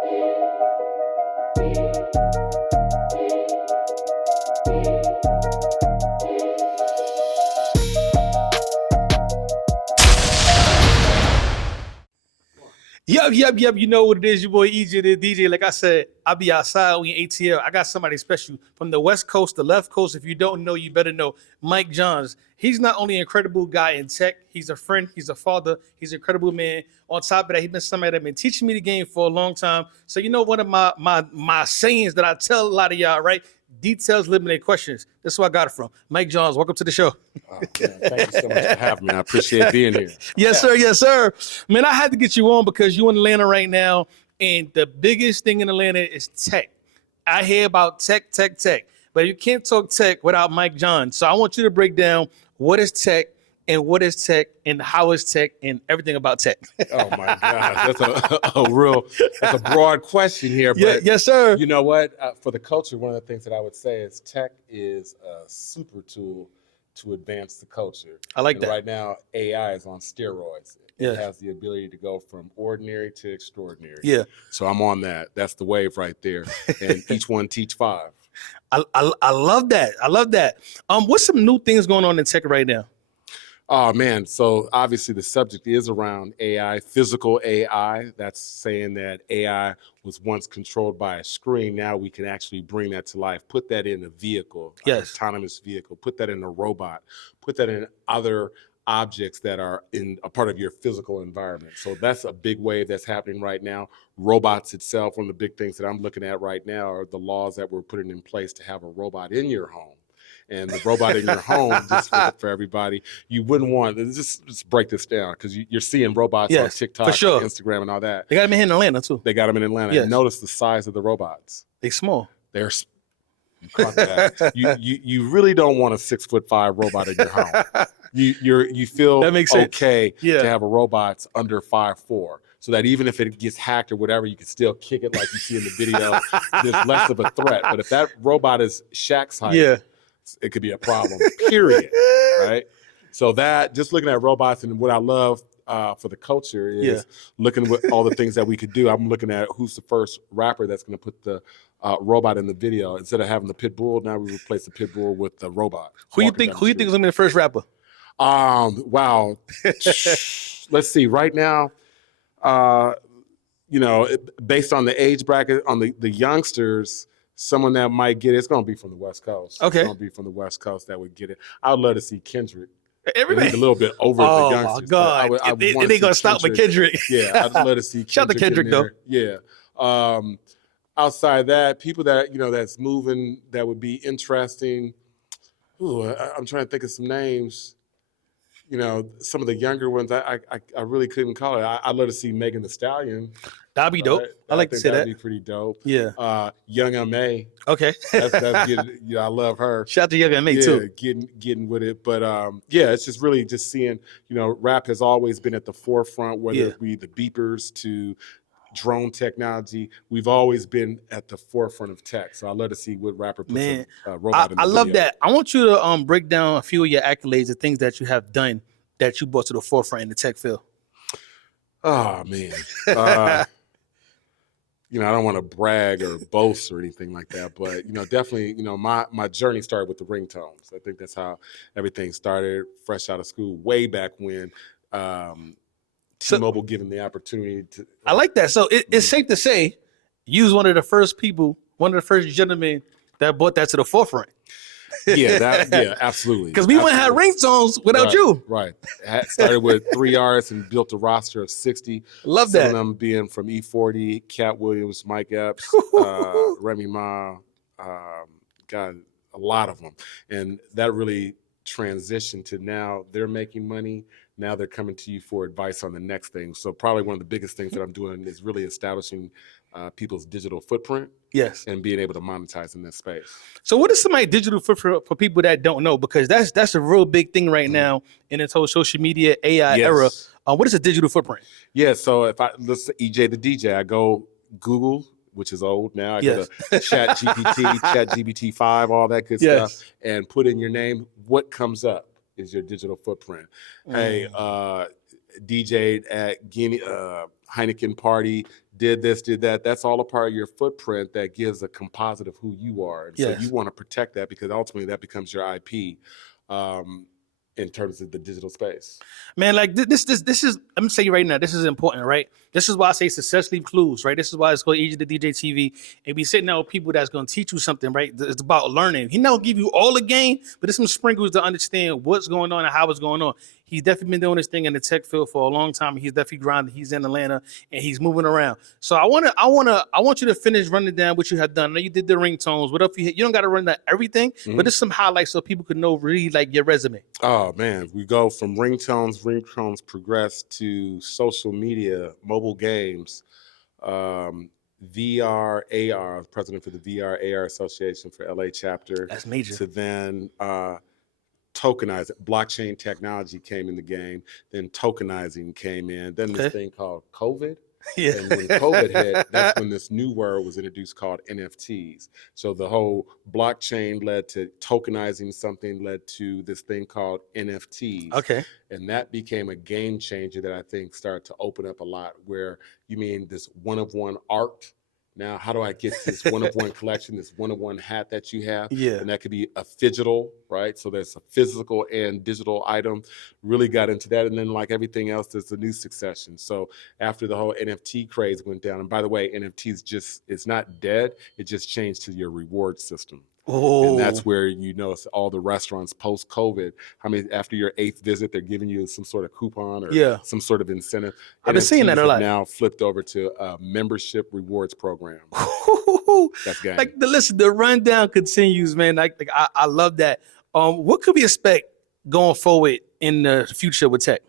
Yep. You know what it is. Your boy EJ the DJ. Like I said, I'll be outside on ATL. I got somebody special from the West Coast, the left coast. If you don't know, you better know. Mike Johns. He's not only an incredible guy in tech, he's a friend, he's a father, he's an incredible man. On top of that, he's been somebody that's been teaching me the game for a long time. So you know one of my sayings that I tell a lot of y'all, right? Details eliminate questions. That's where I got it from. Mike Johns, welcome to the show. Oh, man, thank you so much for having me. I appreciate being here. Yes, sir. Man, I had to get you on because you're in Atlanta right now, and the biggest thing in Atlanta is tech. I hear about tech, but you can't talk tech without Mike Johns. So I want you to break down what is tech and what is tech and how is tech and everything about tech. Oh my gosh, that's a broad question here. But yes, sir. You know what? For the culture, one of the things that I would say is tech is a super tool to advance the culture. I like that. Right now, AI is on steroids. Yeah. It has the ability to go from ordinary to extraordinary. Yeah. So I'm on that. That's the wave right there. And each one teach five. I love that. What's some new things going on in tech right now? Oh, man. So obviously the subject is around AI, physical AI. That's saying that AI was once controlled by a screen. Now we can actually bring that to life, put that in a vehicle, yes, autonomous vehicle, put that in a robot, put that in other objects that are in a part of your physical environment. So that's a big wave that's happening right now. Robots itself, one of the big things that I'm looking at right now are the laws that we're putting in place to have a robot in your home. And the robot in your home, just for everybody, you wouldn't want, just break this down, because you're seeing robots on TikTok, for sure, Instagram, and all that. They got them in Atlanta, too. They got them in Atlanta. Yes. And notice the size of the robots. They're small. They're you caught that. You really don't want a 6'5" robot in your home. You feel that makes okay sense. To have a robot under 5'4", so that even if it gets hacked or whatever, you can still kick it like you see in the video. There's less of a threat. But if that robot is Shaq's height, it could be a problem, period, right? So that, just looking at robots, and what I love for the culture is looking at all the things that we could do. I'm looking at who's the first rapper that's going to put the robot in the video. Instead of having the pit bull, now we replace the pit bull with the robot. Who you think is going to be the first rapper? Wow. Let's see. Right now, based on the age bracket, on the youngsters, someone that might get it's going to be from the West Coast. Okay. It's going to be from the West Coast that would get it. I would love to see Kendrick. Everybody. He's a little bit over the youngsters. Oh, my God. They going to stop with Kendrick. Yeah, I'd love to see Kendrick. Shout out to Kendrick, though. Yeah. Outside that, people that, that's moving that would be interesting. Ooh, I'm trying to think of some names. Some of the younger ones, I really couldn't call it. I'd love to see Megan Thee Stallion. That'd be dope. I like to say that. That'd be pretty dope. Yeah. Young M.A. Okay. That's getting, I love her. Shout out to Young M.A. too. Getting with it. But it's just really just seeing, rap has always been at the forefront, whether it be the beepers to drone technology. We've always been at the forefront of tech. So I love to see what rapper puts a robot in the I love video. that. I want you to break down a few of your accolades, the things that you have done that you brought to the forefront in the tech field. Oh, man. I don't want to brag or boast or anything like that, but, definitely, my journey started with the ringtones. I think that's how everything started, fresh out of school, way back when T-Mobile giving the opportunity to. I like that. So it's safe to say you was one of the first gentlemen that brought that to the forefront. Yeah, absolutely. Because we wouldn't have ringtones without you. Right. Started with 3 artists and built a roster of 60. Love that. Some of them being from E40, Cat Williams, Mike Epps, Remy Ma, a lot of them. And that really transitioned to now they're making money. Now they're coming to you for advice on the next thing. So probably one of the biggest things that I'm doing is really establishing people's digital footprint. Yes. And being able to monetize in this space. So what is somebody's digital footprint for people that don't know? Because that's a real big thing right now in this whole social media AI era. What is a digital footprint? Yeah, so if let's EJ the DJ, I go Google, which is old now. I go to Chat GPT 5, all that good stuff, and put in your name. What comes up is your digital footprint. Hey, DJ'd at Heineken party, did this, did that. That's all a part of your footprint that gives a composite of who you are. And so you want to protect that because ultimately that becomes your IP in terms of the digital space. Man, like this is, I'm gonna tell you right now, this is important, right? This is why I say success leave clues, right? This is why it's called EJAY the DJ TV, and be sitting down with people that's gonna teach you something, right? It's about learning. He not give you all the game, but there's some sprinkles to understand what's going on and how it's going on. He's definitely been doing this thing in the tech field for a long time. He's definitely grinding. He's in Atlanta and he's moving around. So I want you to finish running down what you have done. I know you did the ringtones. What if you don't got to run down everything, but there's some highlights so people can know really like your resume. Oh man, we go from ringtones progress to social media, mobile games, VR, AR. I was president for the VR, AR Association for LA chapter. That's major. To then tokenize it. Blockchain technology came in the game. Then tokenizing came in. Then this thing called COVID. Yeah. And when COVID hit, that's when this new word was introduced called NFTs. So the whole blockchain led to tokenizing something, led to this thing called NFTs. Okay. And that became a game changer that I think started to open up a lot, where you mean this one-of-one art. Now, how do I get this one-of-one collection, this one-of-one hat that you have? Yeah. And that could be a phygital, right? So there's a physical and digital item. Really got into that. And then like everything else, there's a new succession. So after the whole NFT craze went down, and by the way, NFTs it's not dead. It just changed to your reward system. Oh. And that's where you notice all the restaurants post-COVID, after your 8th visit, they're giving you some sort of coupon or some sort of incentive. I've been seeing that a lot. Now flipped over to a membership rewards program. That's game. Like the rundown continues, man. Like I love that. What could we expect going forward in the future with tech?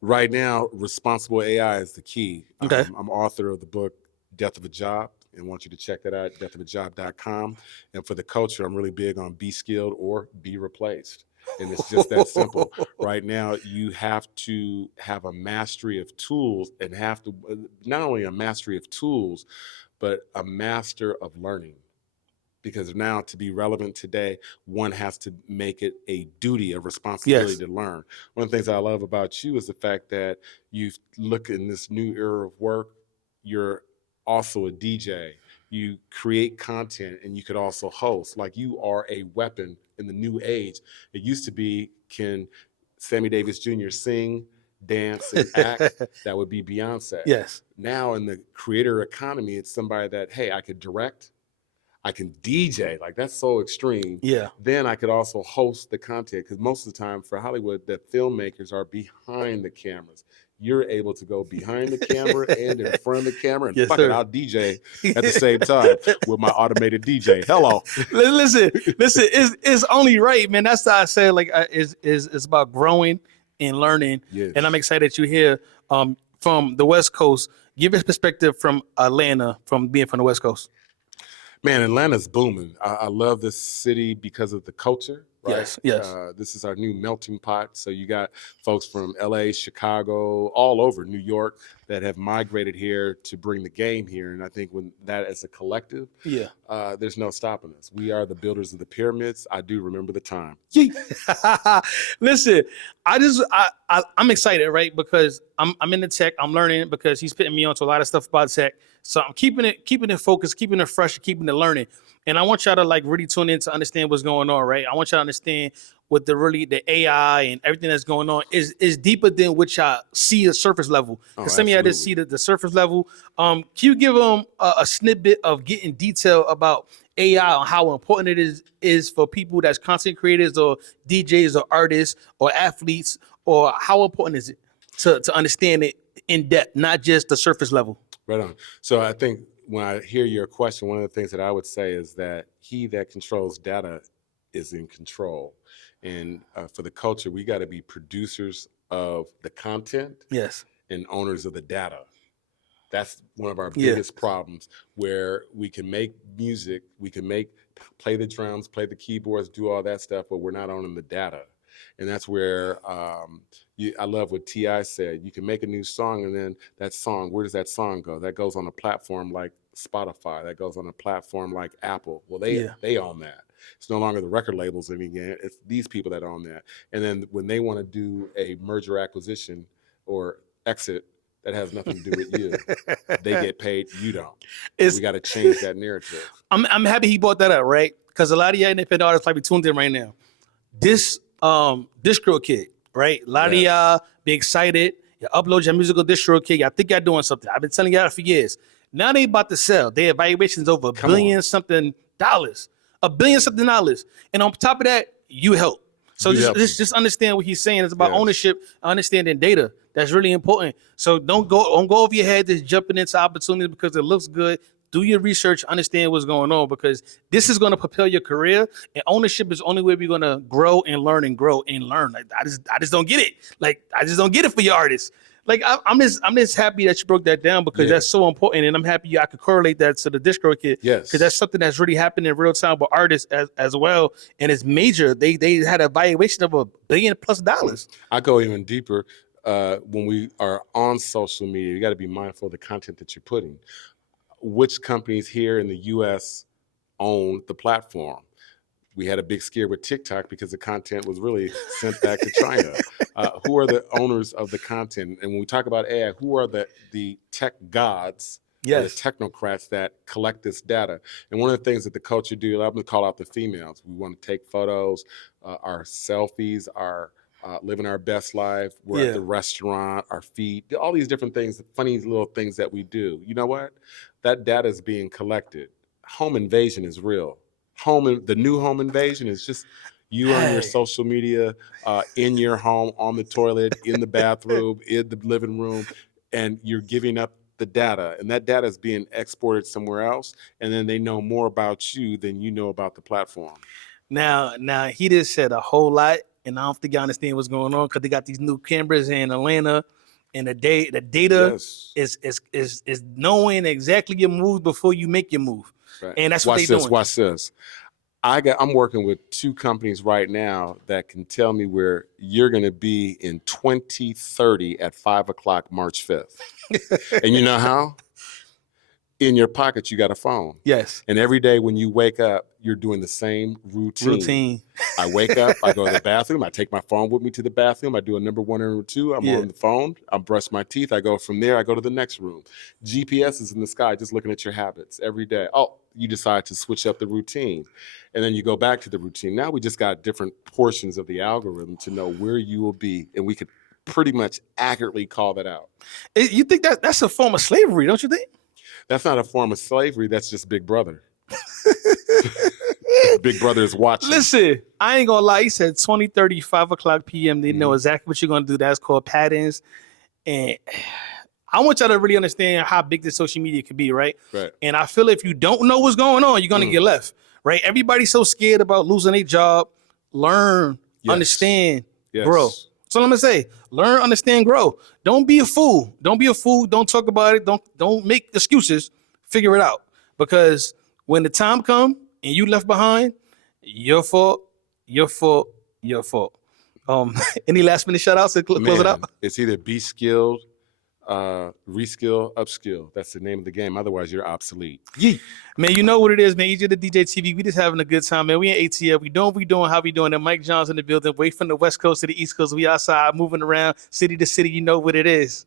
Right now, responsible AI is the key. Okay. I'm author of the book Death of a Job, and want you to check that out, deathofajob.com. And for the culture, I'm really big on be skilled or be replaced. And it's just that simple. Right now, you have to have a mastery of tools and have to, not only a mastery of tools, but a master of learning. Because now to be relevant today, one has to make it a duty, a responsibility to learn. One of the things I love about you is the fact that you look in this new era of work, you're also a DJ. You create content and you could also host. Like you are a weapon in the new age. It used to be, can Sammy Davis Jr. sing, dance, and act? That would be Beyonce. Yes. Now in the creator economy, it's somebody that, hey, I could direct, I can DJ, like that's so extreme. Yeah. Then I could also host the content, because most of the time for Hollywood, the filmmakers are behind the cameras. You're able to go behind the camera and in front of the camera, and fuck it, I'll DJ at the same time with my automated DJ. Hello. Listen, it's only right, man. That's why I say like it's about growing and learning. Yes. And I'm excited that you're here from the West Coast. Give us perspective from Atlanta, from being from the West Coast. Man, Atlanta's booming. I love this city because of the culture. Right? Yes, yes. This is our new melting pot. So you got folks from LA, Chicago, all over New York that have migrated here to bring the game here. And I think when that as a collective, there's no stopping us. We are the builders of the pyramids. I do remember the time. Listen, I'm excited, right? Because I'm in the tech. I'm learning because he's putting me onto a lot of stuff about tech. So I'm keeping it focused, keeping it fresh, keeping it learning. And I want y'all to like really tune in to understand what's going on, right? I want y'all to understand what the AI and everything that's going on is deeper than what y'all see at surface level. Because some of y'all just see the surface level. Can you give them a snippet of getting detail about AI and how important it is for people that's content creators or DJs or artists or athletes, or how important is it to understand it in depth, not just the surface level? Right on. So I think when I hear your question, one of the things that I would say is that he that controls data is in control. And for the culture, we got to be producers of the content, yes, and owners of the data. That's one of our biggest problems, where we can make music, we can play the drums, play the keyboards, do all that stuff, but we're not owning the data. And that's where I love what T.I. said. You can make a new song, and then that song, where does that song go? That goes on a platform like Spotify. That goes on a platform like Apple. Well, they own that. It's no longer the record labels anymore. It's these people that own that. And then when they want to do a merger acquisition or exit, That has nothing to do with you. They get paid, you don't. It's, We got to change that narrative. I'm happy he brought that up, right? Because a lot of y'all independent artists probably tuned in right now. This distro kid, right? A lot of y'all be excited. You upload your musical distro kid. Y'all think y'all doing something. I've been telling y'all for years. Now they about to sell. Their evaluation's over $1 billion something dollars. $1 billion something dollars. And on top of that, you help. So just understand what he's saying. It's about ownership, understanding data. That's really important. So don't go over your head just jumping into opportunities because it looks good. Do your research, understand what's going on, because this is going to propel your career, and ownership is the only way we're going to grow and learn and grow and learn. Like I just don't get it. Like I just don't get it for your artists. Like I'm just happy that you broke that down because that's so important, and I'm happy I could correlate that to the distro kid. Yes, because that's something that's really happening in real time with artists as well, and it's major. They had a valuation of $1 billion+ dollars. I go even deeper. When we are on social media, you got to be mindful of the content that you're putting. Which companies here in the U.S. own the platform? We had a big scare with TikTok because the content was really sent back to China. Who are the owners of the content? And when we talk about AI, who are the tech gods, or the technocrats that collect this data? And one of the things that the culture do, I'm going to call out the females. We want to take photos, our selfies, our living our best life. We're at the restaurant, our feet, all these different things, funny little things that we do. You know what? That data is being collected. Home invasion is real. The new home invasion is just you on your social media, in your home, on the toilet, in the bathroom, in the living room, and you're giving up the data. And that data is being exported somewhere else, and then they know more about you than you know about the platform. Now he just said a whole lot, and I don't think I understand what's going on because they got these new cameras in Atlanta, and the data is knowing exactly your moves before you make your move, and that's what they're doing. Watch this. I'm working with 2 companies right now that can tell me where you're going to be in 2030 at 5:00 March 5th. And you know how? In your pocket, you got a phone. Yes. And every day when you wake up, you're doing the same routine. I wake up, I go to the bathroom, I take my phone with me to the bathroom, I do a number 1 and number 2, I'm on the phone, I brush my teeth, I go from there, I go to the next room. GPS is in the sky, just looking at your habits every day. Oh, you decide to switch up the routine. And then you go back to the routine. Now we just got different portions of the algorithm to know where you will be, and we could pretty much accurately call that out. You think that's a form of slavery, don't you think? That's not a form of slavery. That's just Big Brother. Big Brother is watching. Listen, I ain't gonna lie. He said 20:30, 5:00 p.m. They know exactly what you're gonna do. That's called patterns. And I want y'all to really understand how big this social media can be, right? Right. And I feel if you don't know what's going on, you're gonna get left, right? Everybody's so scared about losing their job. Learn, understand, grow. So I'm gonna say, learn, understand, grow. Don't be a fool. Don't be a fool. Don't talk about it. Don't make excuses. Figure it out. Because when the time comes and you left behind, your fault. Any last minute shout outs to close it out? It's either be skilled, reskill, upskill. That's the name of the game. Otherwise, you're obsolete. Yeah. Man, you know what it is, man. EJ the DJ TV. We just having a good time, man. We in ATL. We doing what we doing, how we doing. And Mike John's in the building. Way from the West Coast to the East Coast. We outside, moving around, city to city. You know what it is.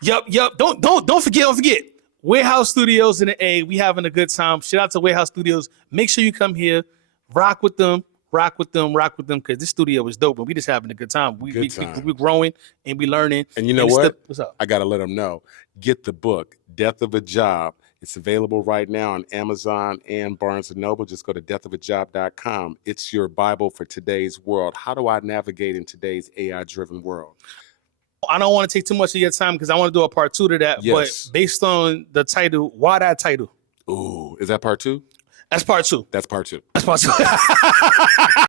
Yup. Don't forget. Warehouse Studios in the A. We having a good time. Shout out to Warehouse Studios. Make sure you come here. Rock with them, because this studio is dope, and we just having a good time. We're growing and we learning. And you know what? What's up? I got to let them know. Get the book, Death of a Job. It's available right now on Amazon and Barnes & Noble. Just go to deathofajob.com. It's your Bible for today's world. How do I navigate in today's AI-driven world? I don't want to take too much of your time because I want to do a part 2 to that. Yes. But based on the title, why that title? Ooh, is that part 2? That's part 2. That's part 2. That's part 2.